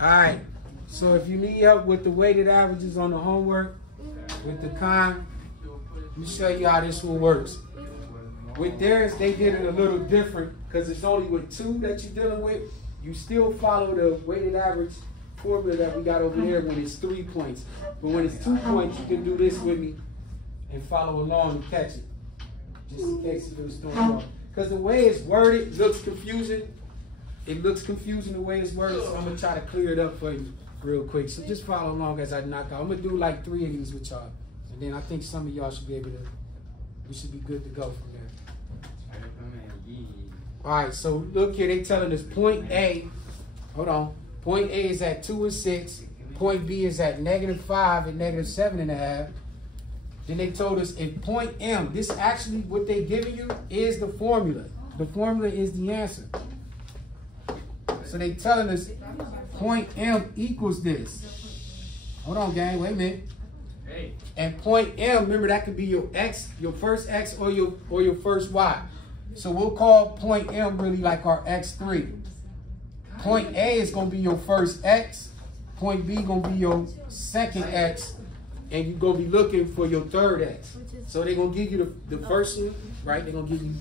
All right. So if you need help with the weighted averages on the homework, with the con, let me show you how this one works. With theirs, they did it a little different because it's only with 2 that you're dealing with. You still follow the weighted average formula that we got over there when it's 3 points. But when it's 2 points, you can do this with me and follow along and catch it. Just in case it was thrown off. Because the way it's worded looks confusing. It looks confusing the way it's worded, so I'm going to try to clear it up for you real quick. So just follow along as I knock out. I'm going to do like 3 of these with y'all. And then I think some of y'all should be able to, we should be good to go from there. All right, so look here. They telling us point A, hold on. Point A is at 2 and 6. Point B is at -5 and -7.5. Then they told us if point M, this actually what they giving you is the formula. The formula is the answer. So they telling us point M equals this. Hold on, gang, wait a minute. And point M, remember that could be your X, your first X or your first Y. So we'll call point M really like our X3. Point A is gonna be your first X. Point B gonna be your second X. And you're gonna be looking for your third X. So they're gonna give you the first one, right? They're gonna give you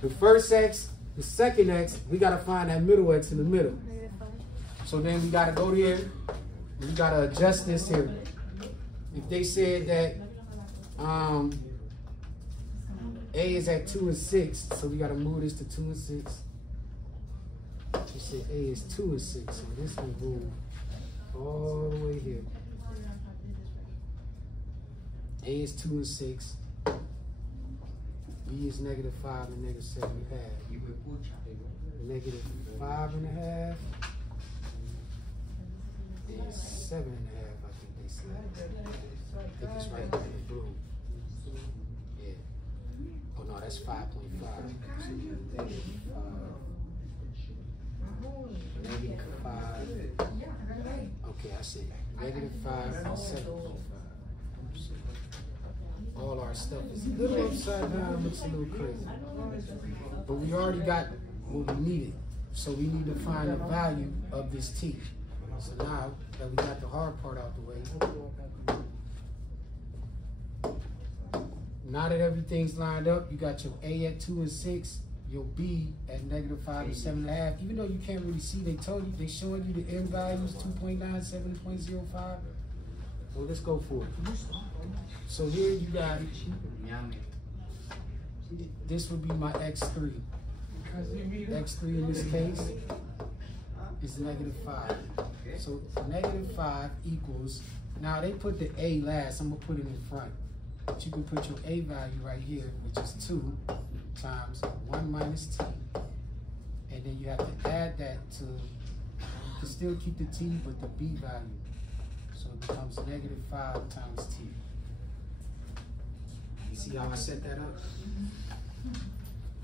the first X, the second X. We gotta find that middle X in the middle. So then we gotta go there, we gotta adjust this here. If they said that A is at 2 and 6, so we gotta move this to 2 and 6. They said A is 2 and 6, so this can move all the way here. A is 2 and 6. B is -5 and -7.5. -5.5 is 7.5, I think they said. I think it's right there in the blue. Yeah. Oh no, that's 5.5. -5. Okay, I see. -5 and 7.5. All our stuff is a little upside down, looks a little crazy. But we already got what we needed. So we need to find the value of this T. So now that we got the hard part out the way, now that everything's lined up, you got your A at 2 and 6, your B at -5 and 7.5. Even though you can't really see, they showing you the M values, 2.97 and 0.05. Well, let's go for it. So here you got, this would be my X3. X3 in this case is -5. So -5 equals, now they put the A last, I'm gonna put it in front. But you can put your A value right here, which is 2 times 1 minus T. And then you have to add that to, you can still keep the T, but the B value. So it becomes -5 times T. You see how I set that up?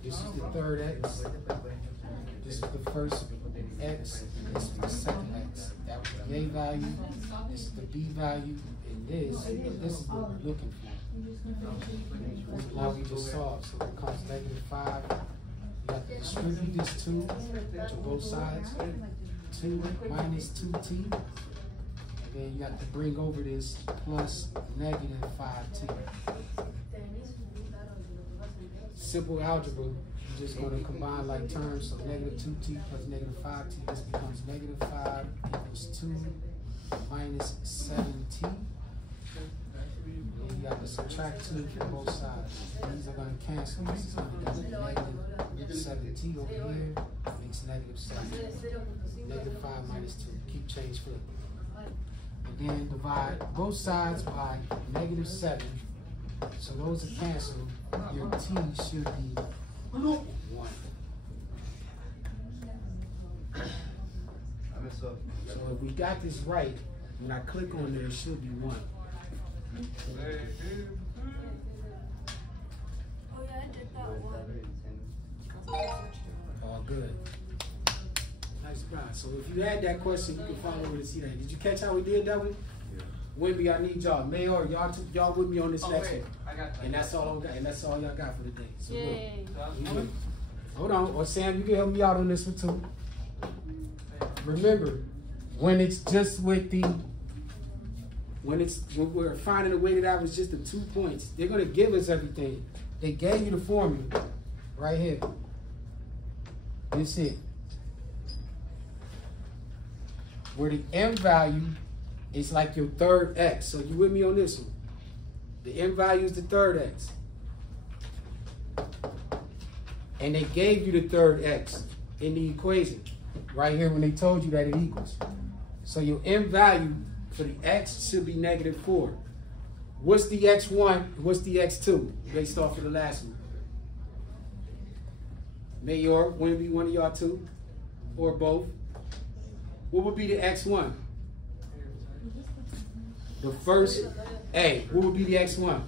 This is the third X. This is the first X. This is the second X. That was the A value. This is the B value. And this is what we're looking for. Now we just solved. So it becomes -5. You have to distribute this 2 to both sides. 2 minus 2T. Then you have to bring over this plus -5T. Simple algebra, you're just going to combine like terms, so -2T plus -5T, this becomes -5 equals 2 minus 7T. And you have to subtract 2 from both sides. These are going to cancel. This is going to be -7T over here, makes -7. -5 minus 2, keep change flipping. And then divide both sides by -7. So those are canceled. Your T should be 1. So if we got this right, when I click on there, it should be 1. All good. Nice guy. So if you had that question, you can follow over to see that. Did you catch how we did that one? Wimby, I need y'all. Mayor, y'all with me on this next one. And that's all y'all got for today. So look, hold on. Or Sam, you can help me out on this one too. Remember, when it's just with the, when we're finding a weighted average just the 2 points, they're gonna give us everything. They gave you the formula right here. This it. Where the m value is like your third x. So you with me on this one? The m value is the third x. And they gave you the third x in the equation right here when they told you that it equals. So your m value for the x should be -4. What's the x1? What's the x2? Based off of the last one. Mayor, would it be one of y'all two? Or both? What would be the x1? The first A. What would be the x1?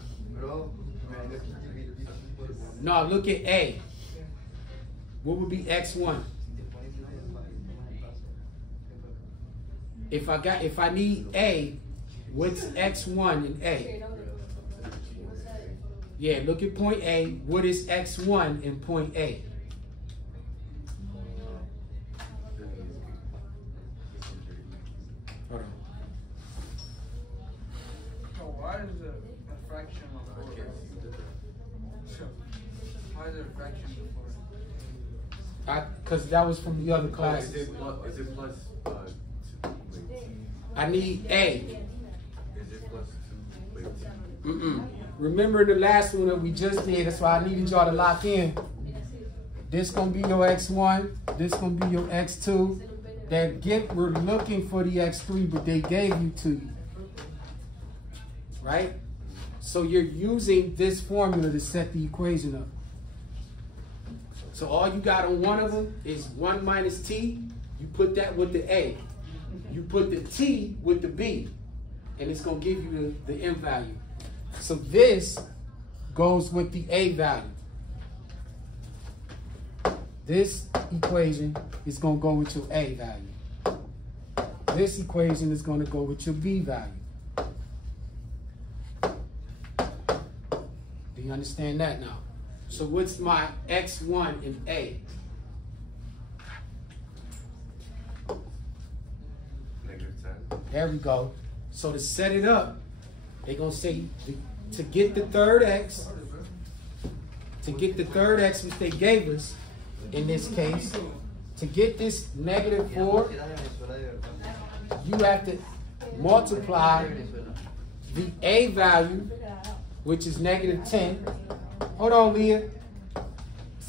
No, look at A. What would be x1? If I need A, what's x1 in A? Yeah, look at point A. What is x1 in point A? Hold on. So why is a fraction of 4? Why is it a fraction of 4? Because that was from the other class. Is it plus I need A. Is it plus 2? Remember the last one that we just did, that's why I needed y'all to lock in. This gonna be your x1, this gonna be your x2. We're looking for the x3, but they gave you to you. Right? So you're using this formula to set the equation up. So all you got on one of them is 1 minus t. You put that with the A. You put the t with the b. And it's going to give you the m value. So this goes with the a value. This equation is going to go with your a value. This equation is going to go with your b value. Do you understand that now? So what's my x1 in A? -10. There we go. So to set it up, they're going to say to get the third x, which they gave us in this case, to get this -4, you have to multiply the a value, which is -10. Hold on, Leah.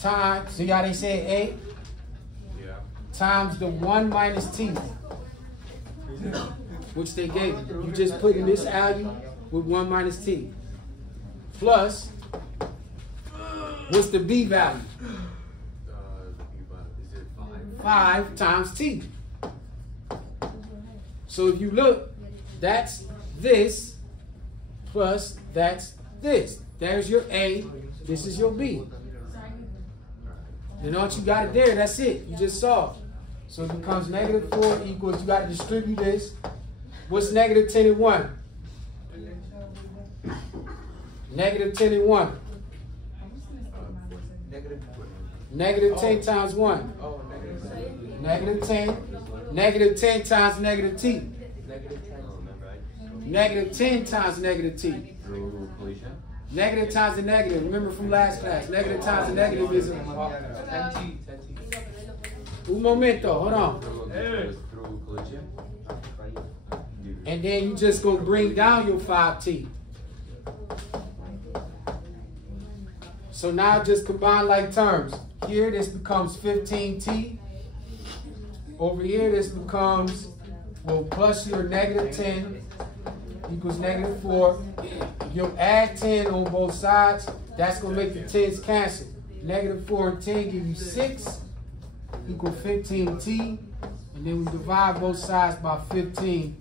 Times, see how they say A? Yeah. Times the 1 minus t, which they gave you. You just put in this value with 1 minus t. Plus, what's the b value? Is it 5 times t. So if you look, that's this plus that's this. There's your A, this is your B. And once you got it there, that's it. You just solved. So it becomes -4 equals, you got to distribute this. What's -10 and 1? -10 and 1. -10 times 1. -10. -10 times -t. -10 times -t. Negative times the negative. Remember from last class. Negative times the negative is a... Un momento. Hold on. And then you just going to bring down your 5t. So now just combine like terms. Here this becomes 15t. Over here this becomes, well, plus your -10 equals -4. You'll add 10 on both sides. That's going to make the 10s cancel. -4 and 10 give you 6 equal 15t. And then we divide both sides by 15.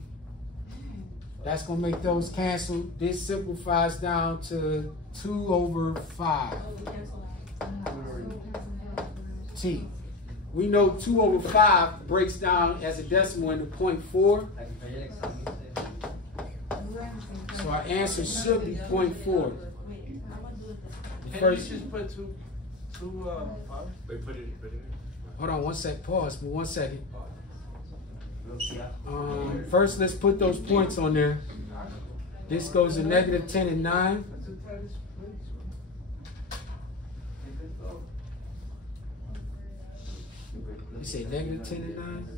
That's going to make those cancel. This simplifies down to 2/5 t. We know 2/5 breaks down as a decimal into 0.4. So our answer should be 0.4. First, you just put two Wait, put it. Hold on 1 sec. Pause for 1 second. First, let's put those points on there. This goes to negative 10 and 9. You say negative 10 and 9?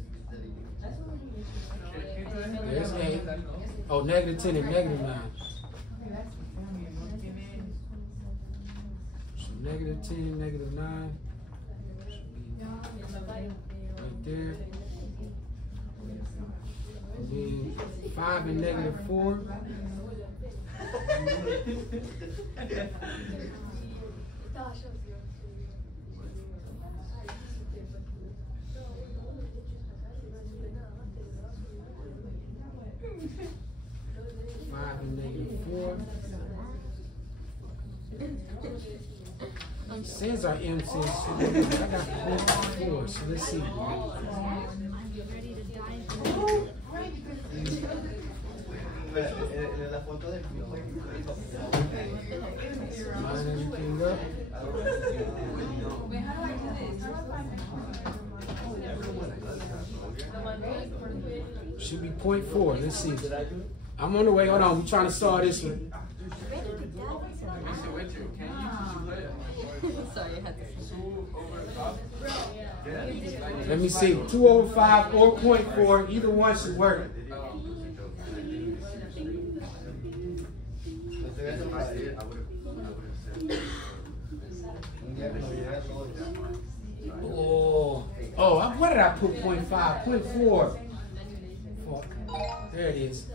There's 8. Oh, negative 10 and negative 9. So negative 10, negative 9. Right there. And then 5 and negative 4. Says our M says I got 4, so let's see. Line everything up. Should be 0.4. Let's see. I'm on the way. Hold on. We're trying to solve this one. Let me see. 2 over 5 or 0.4. Either one should work. Oh, what did I put 0.5? 0.4. There it is.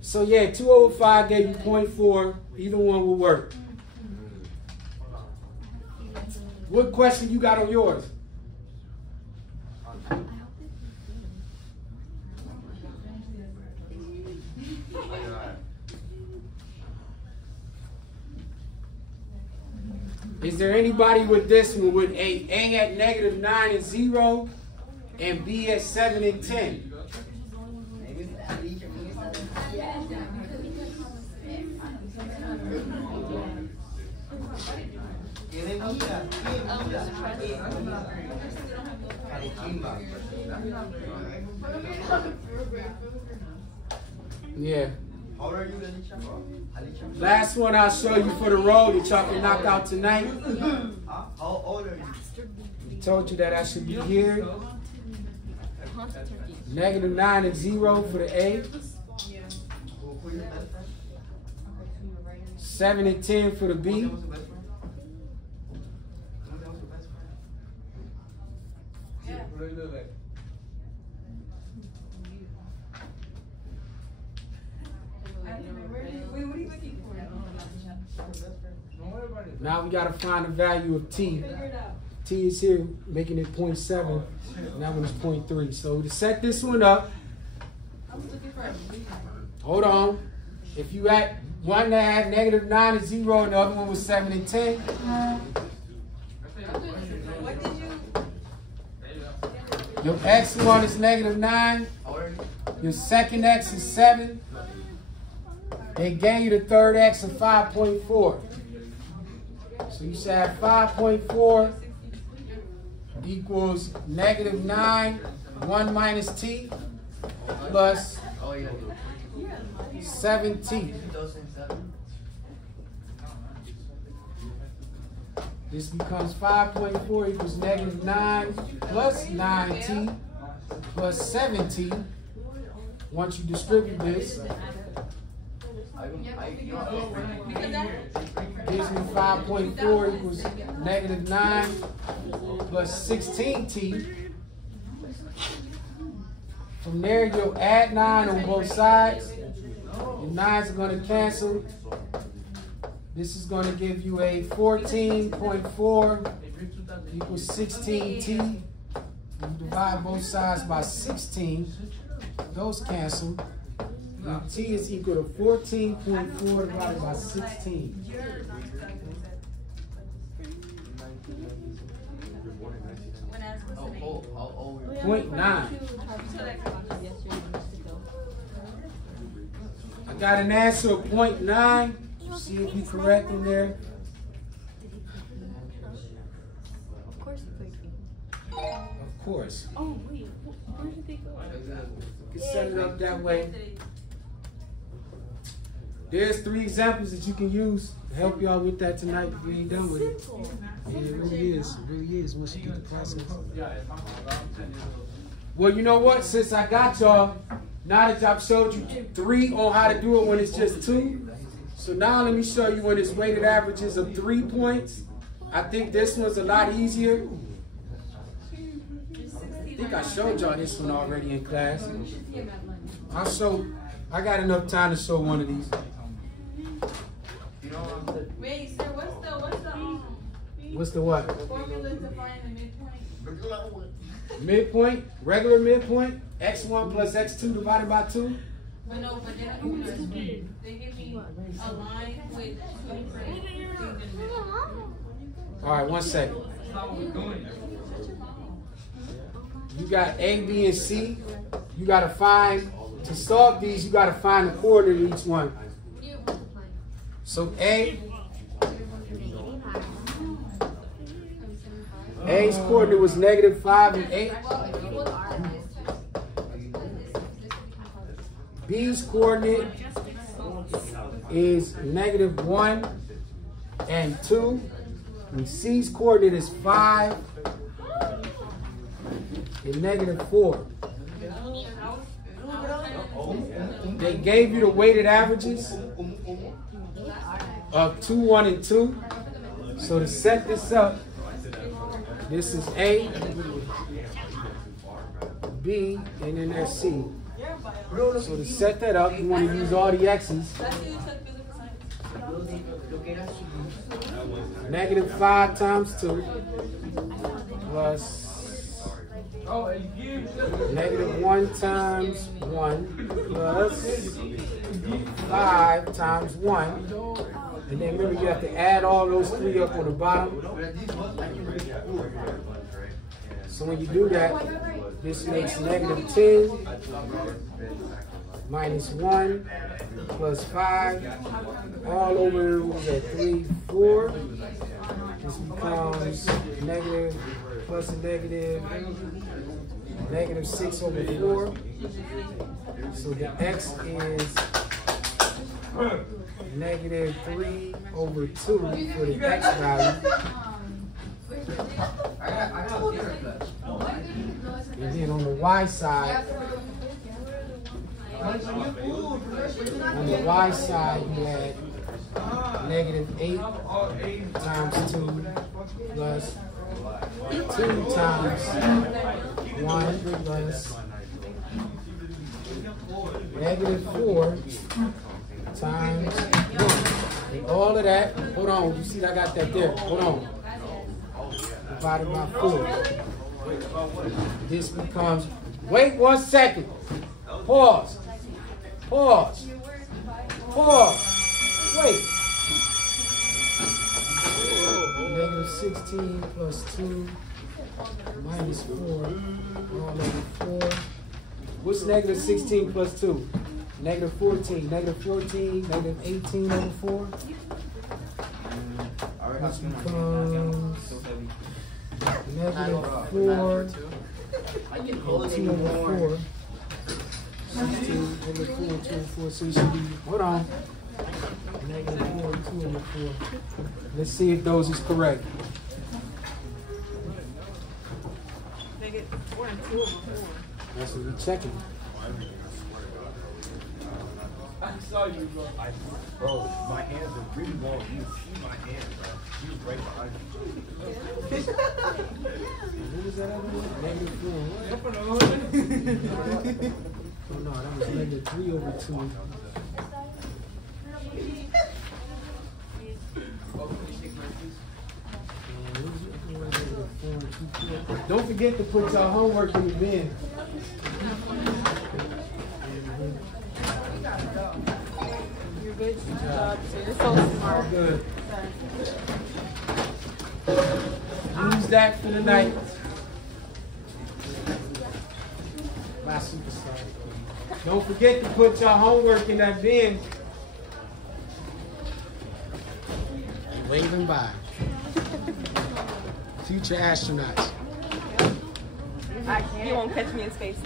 So yeah, 2 over 5 gave you 0.4. Either one will work. What question you got on yours? Is there anybody with this one with A at negative 9 and 0 and B at 7 and 10? Yeah. Last one I'll show you for the road that y'all can knock out tonight. How old are you? I told you that I should be here. Negative 9 and 0 for the A. 7 and 10 for the B. Now we got to find the value of T. T is here, making it 0.7. And that one is 0.3. So to set this one up, hold on. If you had one that had negative 9 and 0 and the other one was 7 and 10. Your X1 is negative 9. Your second X is 7. They gave you the third X of 5.4. So you should have 5.4 equals negative 9, 1 minus T, plus 7T. This becomes 5.4 equals negative 9 plus 9T plus 7T. Once you distribute this, gives me 5.4 equals negative 9 plus 16T. From there, you'll add 9 on both sides. Your 9s are going to cancel. This is going to give you a 14.4 equals 16T. You divide both sides by 16. Those cancel. And T is equal to 14.4 divided by 16. .9. I got an answer of 0.9. See if you're correct in there. Of course. Of course. Oh, wait. You can set it up that way. There's 3 examples that you can use to help y'all with that tonight if you ain't done with it. Yeah, it really is. It really is once you get the process. Well, you know what? Since I got y'all, now that I've showed you 3 on how to do it when it's just 2. So now let me show you when it's weighted averages of 3 points. I think this one's a lot easier. I think I showed y'all this one already in class. I got enough time to show one of these. Wait, sir, What's the what? formula to find the midpoint? Midpoint, regular midpoint, x1 plus x2 divided by 2. But no, but they don't give me they give me a line with 2 different things in the middle. All right, 1 second. You got A, B, and C. You got to find, to solve these, you got to find the coordinate of each one. So A's coordinate was -5 and 8. B's coordinate is -1 and 2. And C's coordinate is 5 and -4. They gave you the weighted averages of 2, 1, and 2. So to set this up, this is A, B, and then there's C. So to set that up, you want to use all the X's. -5 times 2 plus -1 times 1 plus 5 times 1. And then remember, you have to add all those 3 up on the bottom. So when you do that, this makes -10 minus 1 plus 5 all over, what was that, 3, 4. This becomes negative plus a negative, -6 over 4. So the x is -3 over 2 for the x value. And then on the y side, you had -8 times 2 plus 2 times 1 plus -4 times 1. And all of that, hold on, you see I got that there, hold on. Divided by 4. This becomes, wait 1 second. Pause. Pause. Pause. Wait. -16 plus 2 minus 4 all over 4. What's -16 plus 2? -14. -14, -18 over 4. This becomes -4, 2 over 4. 16 over 4, 2 over 4. So it should be, hold on. -4, 2 over 4. Let's see if those is correct. -4 and 2 over 4. That's what we're checking. I saw you, bro. Bro, my hands are really long. You see my hands, bro. He was right behind you. What was that other one? -4. Oh no, that was -3 over 2. Don't forget to put your homework in the bin. You're good. Good job. You're so smart. Good. Use that for the night. My superstar. Don't forget to put your homework in that bin. Waving by. Future astronauts. You won't catch me in space.